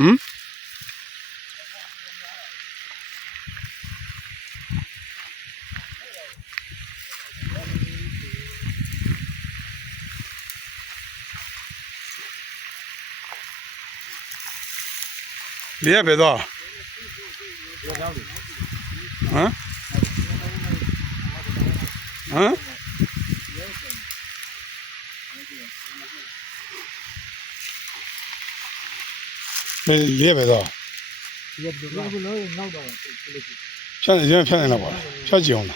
Hmm? 你别别做！嗯？嗯？没你也别别做、啊！骗子！就子的！骗人了吧？骗几回了？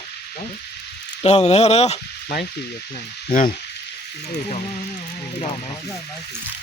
来呀、啊！来呀！来呀！嗯。嗯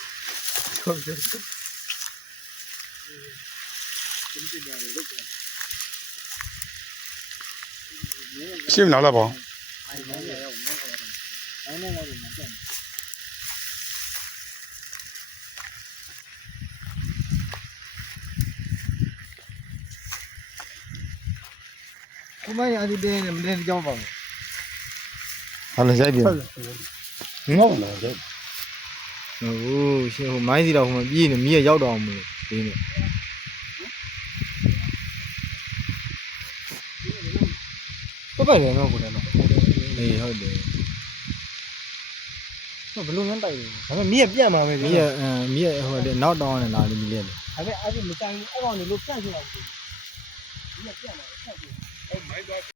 新 来了吧？哎，没 有，了不？我有，没有，没有。怎么还安利别他别人教的？我 ဟိုရှင်ဟိုမိုင်းစီတော့ဟိုမပြီးနေမိရရောက်တော့အောင်မလို့ဒီနေပပလည်းတော့ကိုတယ်တော့နေဟုတ်တယ်ဟိုဘလုံးမတိုက်ဘူးဒါပေမဲ့မိရပြန်မှာပဲမိရအမ်မိရဟိုလေနောက်တောင်းနေလားဒီမိရလေဒါပေမဲ့အဲ့ဒီမတိုက်ဘူးအဲ့ကောင်တွေလို့ပြန့်ချင်အောင်ပြန်ပြန်မှာပြန့်ပြန်ဟိုမိုက်တော့